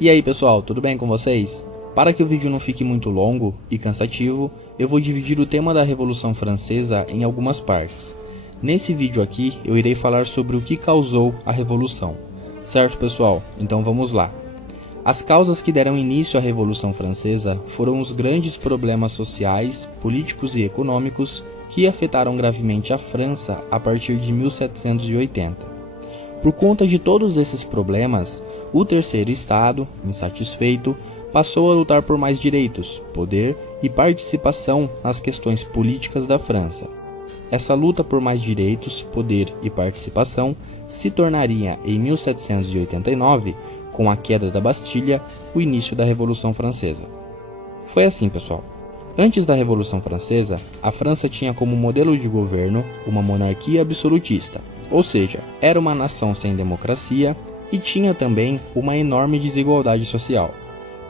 E aí pessoal, tudo bem com vocês? Para que o vídeo não fique muito longo e cansativo, eu vou dividir o tema da Revolução Francesa em algumas partes. Nesse vídeo aqui, eu irei falar sobre o que causou a Revolução. Certo pessoal? Então vamos lá. As causas que deram início à Revolução Francesa foram os grandes problemas sociais, políticos e econômicos que afetaram gravemente a França a partir de 1780. Por conta de todos esses problemas, o Terceiro Estado, insatisfeito, passou a lutar por mais direitos, poder e participação nas questões políticas da França. Essa luta por mais direitos, poder e participação se tornaria, em 1789, com a queda da Bastilha, o início da Revolução Francesa. Foi assim, pessoal. Antes da Revolução Francesa, a França tinha como modelo de governo uma monarquia absolutista, ou seja, era uma nação sem democracia e tinha também uma enorme desigualdade social.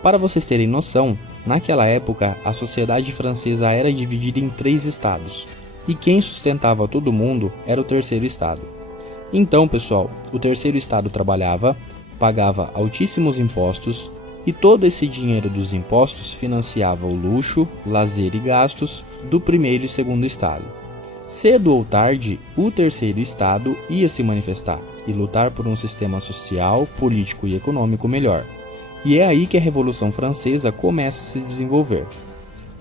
Para vocês terem noção, naquela época a sociedade francesa era dividida em 3 estados, e quem sustentava todo mundo era o Terceiro Estado. Então, pessoal, o Terceiro Estado trabalhava, pagava altíssimos impostos, e todo esse dinheiro dos impostos financiava o luxo, lazer e gastos do primeiro e segundo estado. Cedo ou tarde, o Terceiro Estado ia se manifestar e lutar por um sistema social, político e econômico melhor. E é aí que a Revolução Francesa começa a se desenvolver.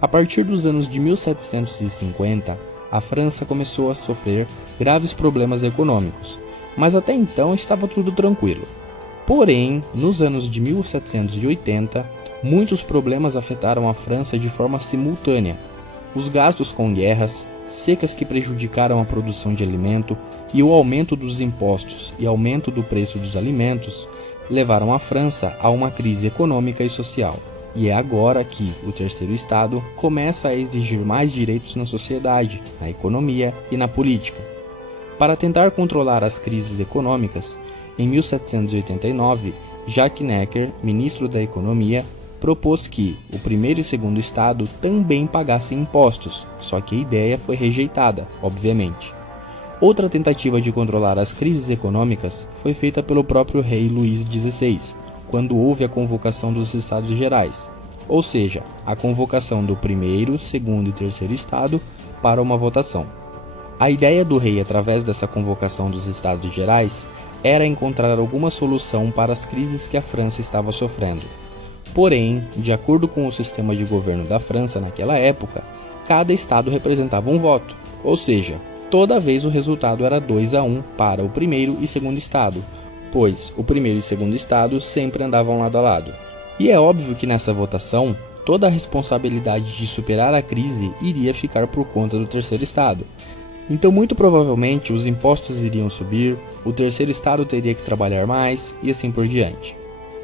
A partir dos anos de 1750, a França começou a sofrer graves problemas econômicos, mas até então estava tudo tranquilo. Porém, nos anos de 1780, muitos problemas afetaram a França de forma simultânea. Os gastos com guerras, secas que prejudicaram a produção de alimento e o aumento dos impostos e aumento do preço dos alimentos levaram a França a uma crise econômica e social. E é agora que o Terceiro Estado começa a exigir mais direitos na sociedade, na economia e na política. Para tentar controlar as crises econômicas, em 1789, Jacques Necker, ministro da Economia, propôs que o primeiro e segundo estado também pagassem impostos, só que a ideia foi rejeitada, obviamente. Outra tentativa de controlar as crises econômicas foi feita pelo próprio rei Luís XVI, quando houve a convocação dos Estados Gerais, ou seja, a convocação do primeiro, segundo e terceiro estado para uma votação. A ideia do rei através dessa convocação dos Estados Gerais era encontrar alguma solução para as crises que a França estava sofrendo. Porém, de acordo com o sistema de governo da França naquela época, cada estado representava um voto, ou seja, toda vez o resultado era 2-1 para o primeiro e segundo estado, pois o primeiro e segundo estado sempre andavam lado a lado. E é óbvio que nessa votação, toda a responsabilidade de superar a crise iria ficar por conta do terceiro estado. Então, muito provavelmente, os impostos iriam subir, o terceiro estado teria que trabalhar mais e assim por diante.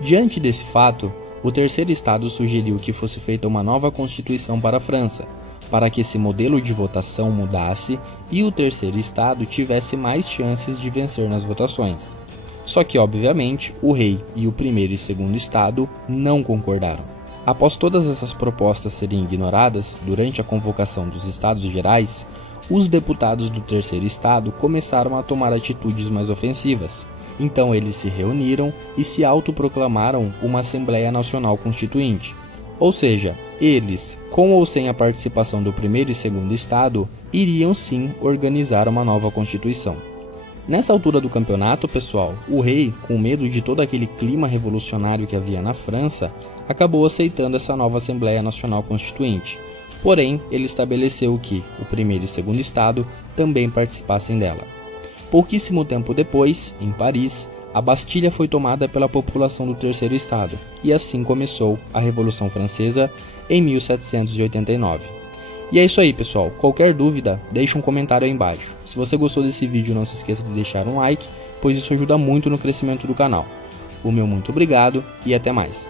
Diante desse fato, o terceiro estado sugeriu que fosse feita uma nova constituição para a França, para que esse modelo de votação mudasse e o terceiro estado tivesse mais chances de vencer nas votações. Só que, obviamente, o rei e o primeiro e segundo estado não concordaram. Após todas essas propostas serem ignoradas durante a convocação dos Estados Gerais, os deputados do terceiro estado começaram a tomar atitudes mais ofensivas. Então eles se reuniram e se autoproclamaram uma Assembleia Nacional Constituinte. Ou seja, eles, com ou sem a participação do primeiro e segundo estado, iriam sim organizar uma nova Constituição. Nessa altura do campeonato, pessoal, o rei, com medo de todo aquele clima revolucionário que havia na França, acabou aceitando essa nova Assembleia Nacional Constituinte. Porém, ele estabeleceu que o primeiro e segundo estado também participassem dela. Pouquíssimo tempo depois, em Paris, a Bastilha foi tomada pela população do terceiro estado, e assim começou a Revolução Francesa em 1789. E é isso aí, pessoal. Qualquer dúvida, deixe um comentário aí embaixo. Se você gostou desse vídeo, não se esqueça de deixar um like, pois isso ajuda muito no crescimento do canal. O meu muito obrigado e até mais.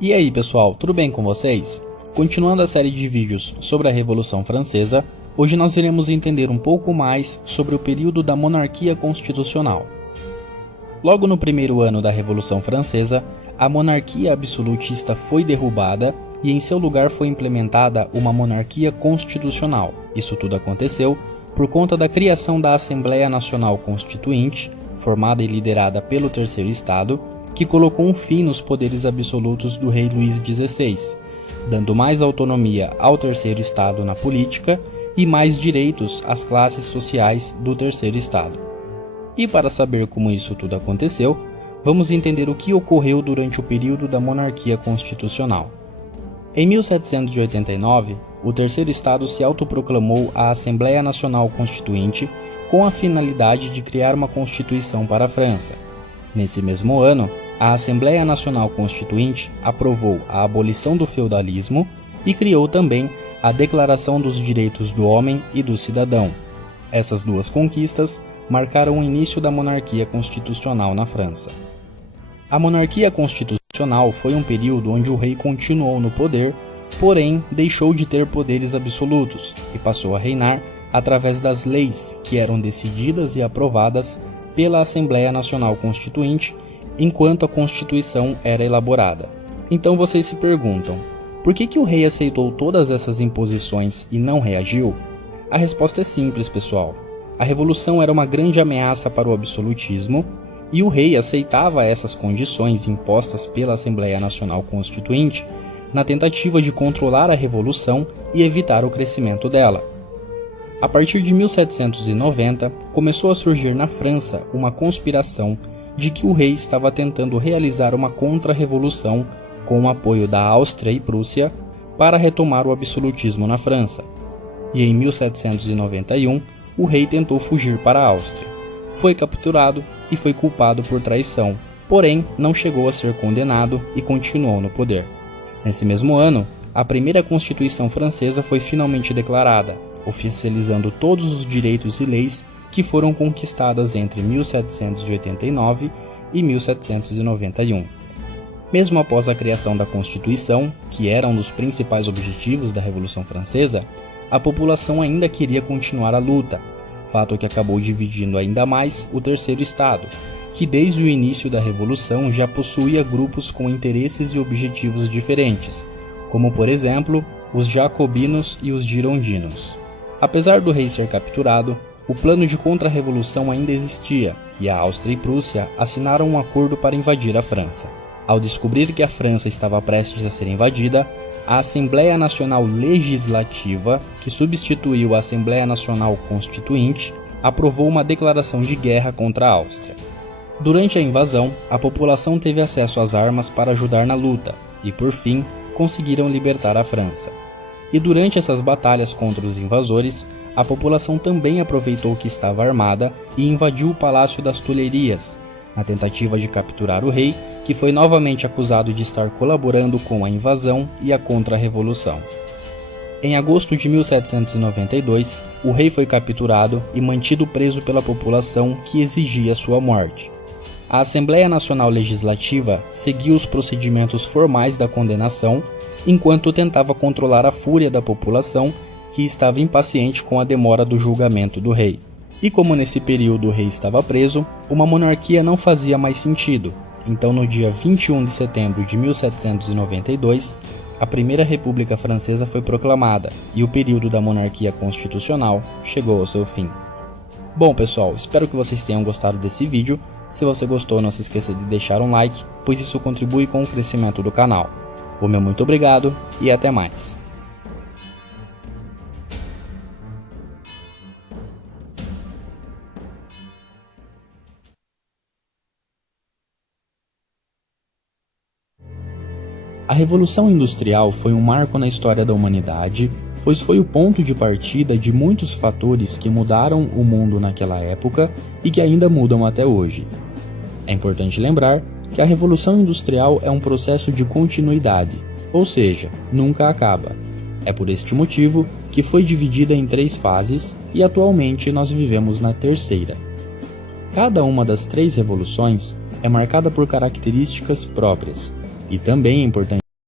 E aí pessoal, tudo bem com vocês? Continuando a série de vídeos sobre a Revolução Francesa, hoje nós iremos entender um pouco mais sobre o período da monarquia constitucional. Logo no primeiro ano da Revolução Francesa, a monarquia absolutista foi derrubada e em seu lugar foi implementada uma monarquia constitucional. Isso tudo aconteceu por conta da criação da Assembleia Nacional Constituinte, formada e liderada pelo Terceiro Estado, que colocou um fim nos poderes absolutos do rei Luís XVI, dando mais autonomia ao Terceiro Estado na política e mais direitos às classes sociais do Terceiro Estado. E para saber como isso tudo aconteceu, vamos entender o que ocorreu durante o período da monarquia constitucional. Em 1789, o Terceiro Estado se autoproclamou a Assembleia Nacional Constituinte com a finalidade de criar uma Constituição para a França. Nesse mesmo ano, a Assembleia Nacional Constituinte aprovou a abolição do feudalismo e criou também a Declaração dos Direitos do Homem e do Cidadão. Essas duas conquistas marcaram o início da monarquia constitucional na França. A monarquia constitucional foi um período onde o rei continuou no poder, porém deixou de ter poderes absolutos e passou a reinar através das leis que eram decididas e aprovadas pela Assembleia Nacional Constituinte enquanto a Constituição era elaborada. Então vocês se perguntam, por que o rei aceitou todas essas imposições e não reagiu? A resposta é simples, pessoal. A Revolução era uma grande ameaça para o absolutismo e o rei aceitava essas condições impostas pela Assembleia Nacional Constituinte na tentativa de controlar a Revolução e evitar o crescimento dela. A partir de 1790, começou a surgir na França uma conspiração de que o rei estava tentando realizar uma contra-revolução com o apoio da Áustria e Prússia para retomar o absolutismo na França. E em 1791, o rei tentou fugir para a Áustria. Foi capturado e foi culpado por traição, porém não chegou a ser condenado e continuou no poder. Nesse mesmo ano, a primeira Constituição francesa foi finalmente declarada, oficializando todos os direitos e leis que foram conquistadas entre 1789 e 1791. Mesmo após a criação da Constituição, que era um dos principais objetivos da Revolução Francesa, a população ainda queria continuar a luta, fato que acabou dividindo ainda mais o Terceiro Estado, que desde o início da Revolução já possuía grupos com interesses e objetivos diferentes, como por exemplo, os jacobinos e os girondinos. Apesar do rei ser capturado, o plano de contra-revolução ainda existia, e a Áustria e Prússia assinaram um acordo para invadir a França. Ao descobrir que a França estava prestes a ser invadida, a Assembleia Nacional Legislativa, que substituiu a Assembleia Nacional Constituinte, aprovou uma declaração de guerra contra a Áustria. Durante a invasão, a população teve acesso às armas para ajudar na luta e, por fim, conseguiram libertar a França. E durante essas batalhas contra os invasores, a população também aproveitou que estava armada e invadiu o Palácio das Tulherias, na tentativa de capturar o rei, que foi novamente acusado de estar colaborando com a invasão e a contra-revolução. Em agosto de 1792, o rei foi capturado e mantido preso pela população que exigia sua morte. A Assembleia Nacional Legislativa seguiu os procedimentos formais da condenação, enquanto tentava controlar a fúria da população, que estava impaciente com a demora do julgamento do rei. E como nesse período o rei estava preso, uma monarquia não fazia mais sentido. Então, no dia 21 de setembro de 1792, a Primeira República Francesa foi proclamada e o período da monarquia constitucional chegou ao seu fim. Bom, pessoal, espero que vocês tenham gostado desse vídeo. Se você gostou, não se esqueça de deixar um like, pois isso contribui com o crescimento do canal. O meu muito obrigado e até mais. A Revolução Industrial foi um marco na história da humanidade, pois foi o ponto de partida de muitos fatores que mudaram o mundo naquela época e que ainda mudam até hoje. É importante lembrar que a Revolução Industrial é um processo de continuidade, ou seja, nunca acaba. É por este motivo que foi dividida em 3 fases e atualmente nós vivemos na terceira. Cada uma das 3 revoluções é marcada por características próprias, e também é importante